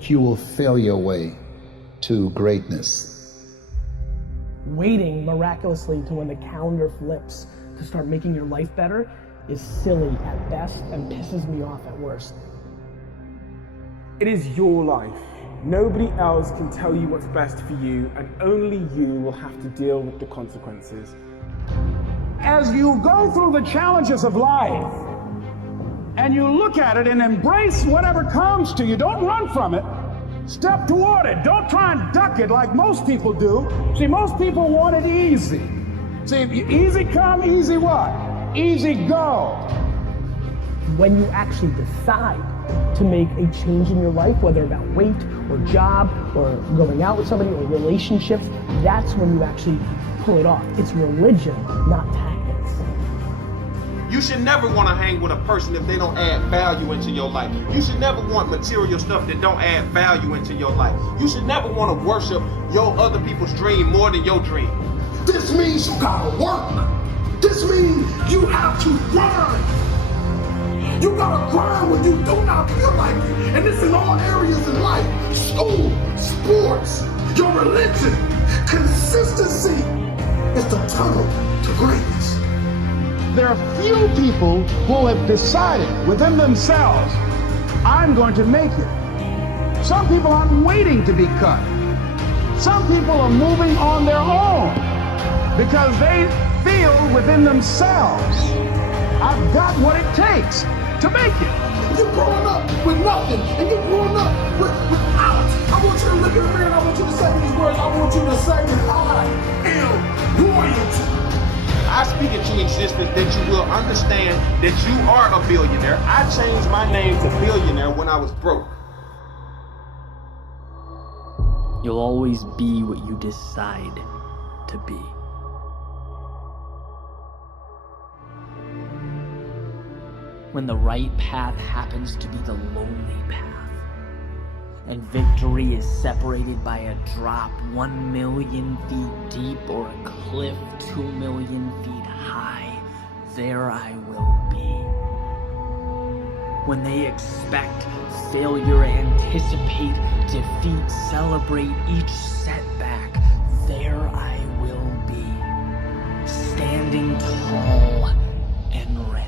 you will feel your way to greatness. Waiting miraculously to when the calendar flips to start making your life better is silly at best and pisses me off at worst. It is your life. Nobody else can tell you what's best for you, and only you will have to deal with the consequences. As you go through the challenges of life and you look at it and embrace whatever comes to you, don't run from it. Step toward it. Don't try and duck it like most people do. See, most people want it easy. See, easy come, easy what? Easy go. When you actually decide to make a change in your life, whether about weight or job or going out with somebody or relationships, that's when you actually pull it off. It's religion, not tactics. You should never want to hang with a person if they don't add value into your life. You should never want material stuff that don't add value into your life. You should never want to worship your other people's dream more than your dream. This means you gotta work. This means you have to grind. You gotta grind when you do not feel like it. And this in all areas in life. School, sports, your religion. Consistency is the tunnel to greatness. There are few people who have decided within themselves, I'm going to make it. Some people aren't waiting to be cut. Some people are moving on their own because they feel within themselves, I've got what it takes to make it. You're growing up with nothing, and you're growing up without. I want you to look in the mirror and I want you to say these words. I want you to say that I am royalty. I speak into existence that you will understand that you are a billionaire. I changed my name to billionaire when I was broke. You'll always be what you decide to be. When the right path happens to be the lonely path, and victory is separated by a drop 1 million feet deep or a cliff 2 million feet high, there I will be. When they expect failure, anticipate defeat, celebrate each setback, there I will be, standing tall and ready.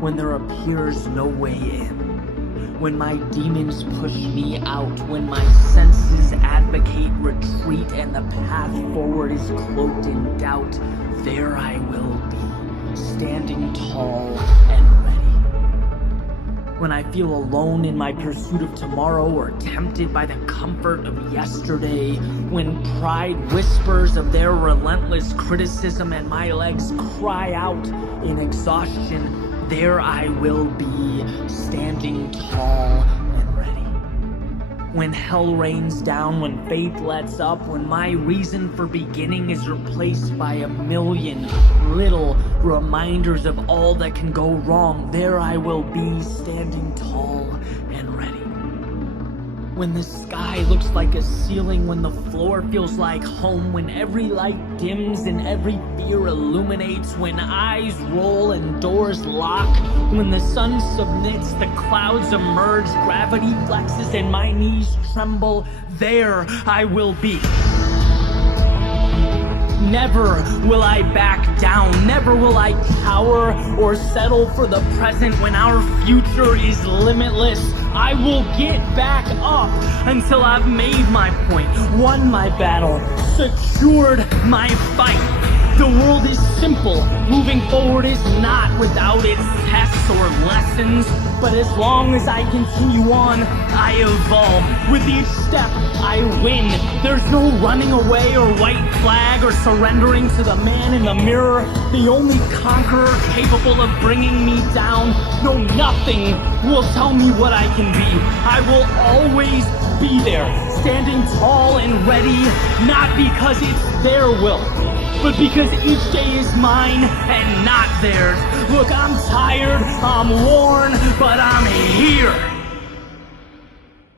When there appears no way in, when my demons push me out, when my senses advocate retreat and the path forward is cloaked in doubt, there I will be, standing tall and ready. When I feel alone in my pursuit of tomorrow or tempted by the comfort of yesterday, when pride whispers of their relentless criticism and my legs cry out in exhaustion, there I will be, standing tall and ready. When hell rains down, when faith lets up, when my reason for beginning is replaced by a million little reminders of all that can go wrong, there I will be, standing tall and ready. When the sky looks like a ceiling, when the floor feels like home, when every light dims and every fear illuminates, when eyes roll and doors lock, when the sun submits, the clouds emerge, gravity flexes and my knees tremble, there I will be. Never will I back down, never will I cower or settle for the present when our future is limitless. I will get back up until I've made my point, won my battle, secured my fight. The world is simple, moving forward is not without its tests or lessons, but as long as I continue on, I evolve. With each step, I win. There's no running away or white flag or surrendering to the man in the mirror, the only conqueror capable of bringing me down. No, nothing will tell me what I can be. I will always be there, standing tall and ready, not because it's their will, but because each day is mine and not theirs. Look, I'm tired, I'm worn, but I'm here.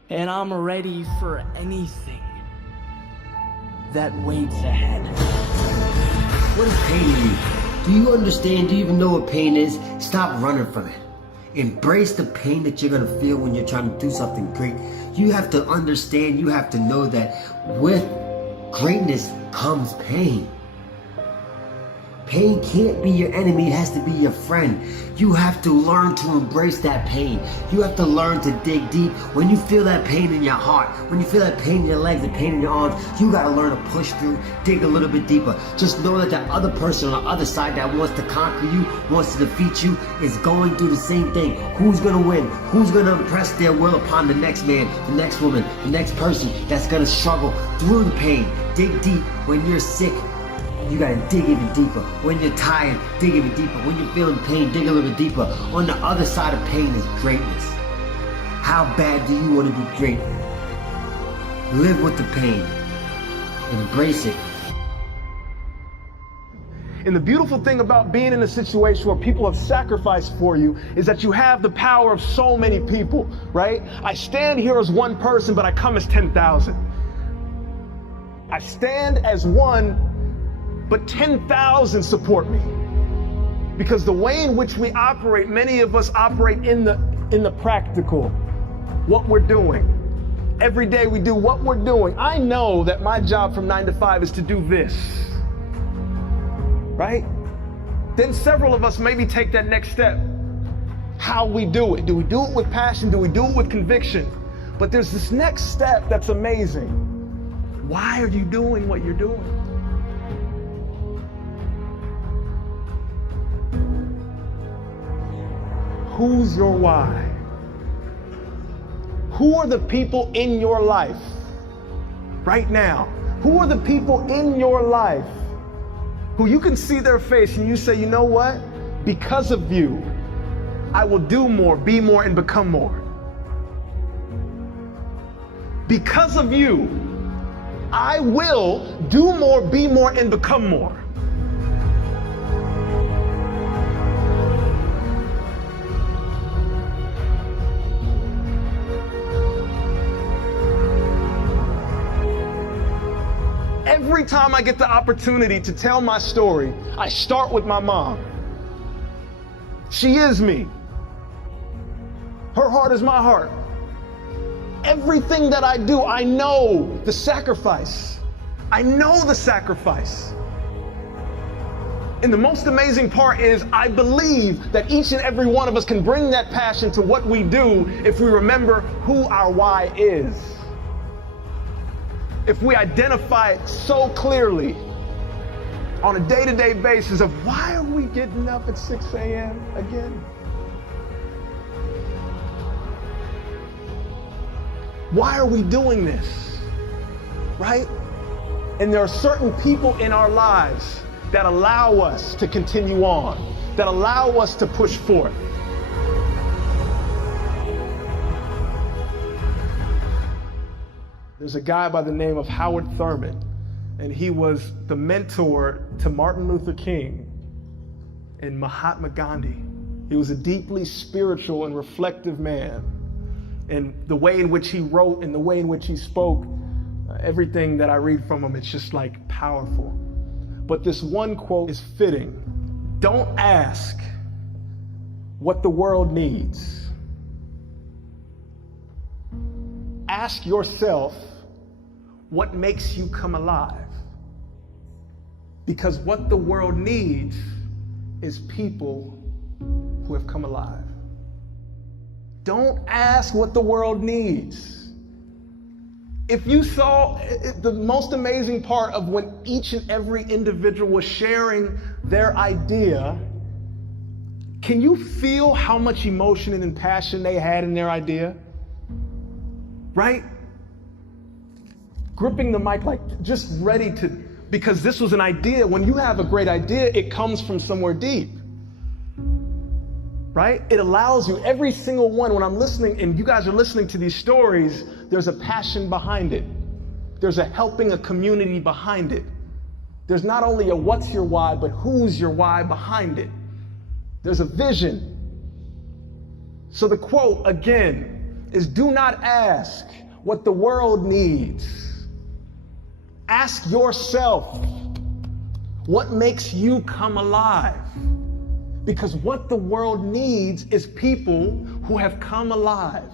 And I'm ready for anything that waits ahead. What is pain to you? Do you understand? Do you even know what pain is? Stop running from it. Embrace the pain that you're gonna feel when you're trying to do something great. You have to understand, you have to know that with greatness comes pain. Pain can't be your enemy, it has to be your friend. You have to learn to embrace that pain. You have to learn to dig deep. When you feel that pain in your heart, when you feel that pain in your legs, the pain in your arms, you gotta learn to push through, dig a little bit deeper. Just know that that other person on the other side that wants to conquer you, wants to defeat you, is going through the same thing. Who's gonna win? Who's gonna impress their will upon the next man, the next woman, the next person that's gonna struggle through the pain? Dig deep. When you're sick, you gotta dig even deeper. When you're tired, dig even deeper. When you're feeling pain, dig a little bit deeper. On the other side of pain is greatness. How bad do you want to be great? Live with the pain. Embrace it. And the beautiful thing about being in a situation where people have sacrificed for you is that you have the power of so many people, right? I stand here as one person, but I come as 10,000. I stand as one, but 10,000 support me. Because the way in which we operate, many of us operate in the practical, what we're doing. Every day we do what we're doing. I know that my job from 9 to 5 is to do this, right? Then several of us maybe take that next step. How we do it. Do we do it with passion? Do we do it with conviction? But there's this next step that's amazing. Why are you doing what you're doing? Who's your why? Who are the people in your life right now? Who are the people in your life who you can see their face and you say, you know what? Because of you, I will do more, be more, and become more. Because of you, I will do more, be more, and become more. Every time I get the opportunity to tell my story, I start with my mom. She is me. Her heart is my heart. Everything that I do, I know the sacrifice. I know the sacrifice. And the most amazing part is I believe that each and every one of us can bring that passion to what we do if we remember who our why is. If we identify it so clearly on a day-to-day basis of why are we getting up at 6 a.m. again? Why are we doing this, right? And there are certain people in our lives that allow us to continue on, that allow us to push forth. There's a guy by the name of Howard Thurman, and he was the mentor to Martin Luther King and Mahatma Gandhi. He was a deeply spiritual and reflective man. And the way in which he wrote and the way in which he spoke, everything that I read from him, it's just like powerful. But this one quote is fitting. Don't ask what the world needs. Ask yourself what makes you come alive. Because what the world needs is people who have come alive. Don't ask what the world needs. If you saw the most amazing part of when each and every individual was sharing their idea, can you feel how much emotion and passion they had in their idea? Right? Gripping the mic, like just ready to, because this was an idea. When you have a great idea, it comes from somewhere deep. Right? It allows you, every single one, when I'm listening and you guys are listening to these stories, there's a passion behind it. There's a helping a community behind it. There's not only a what's your why, but who's your why behind it. There's a vision. So the quote, again, is do not ask what the world needs. Ask yourself, what makes you come alive? Because what the world needs is people who have come alive.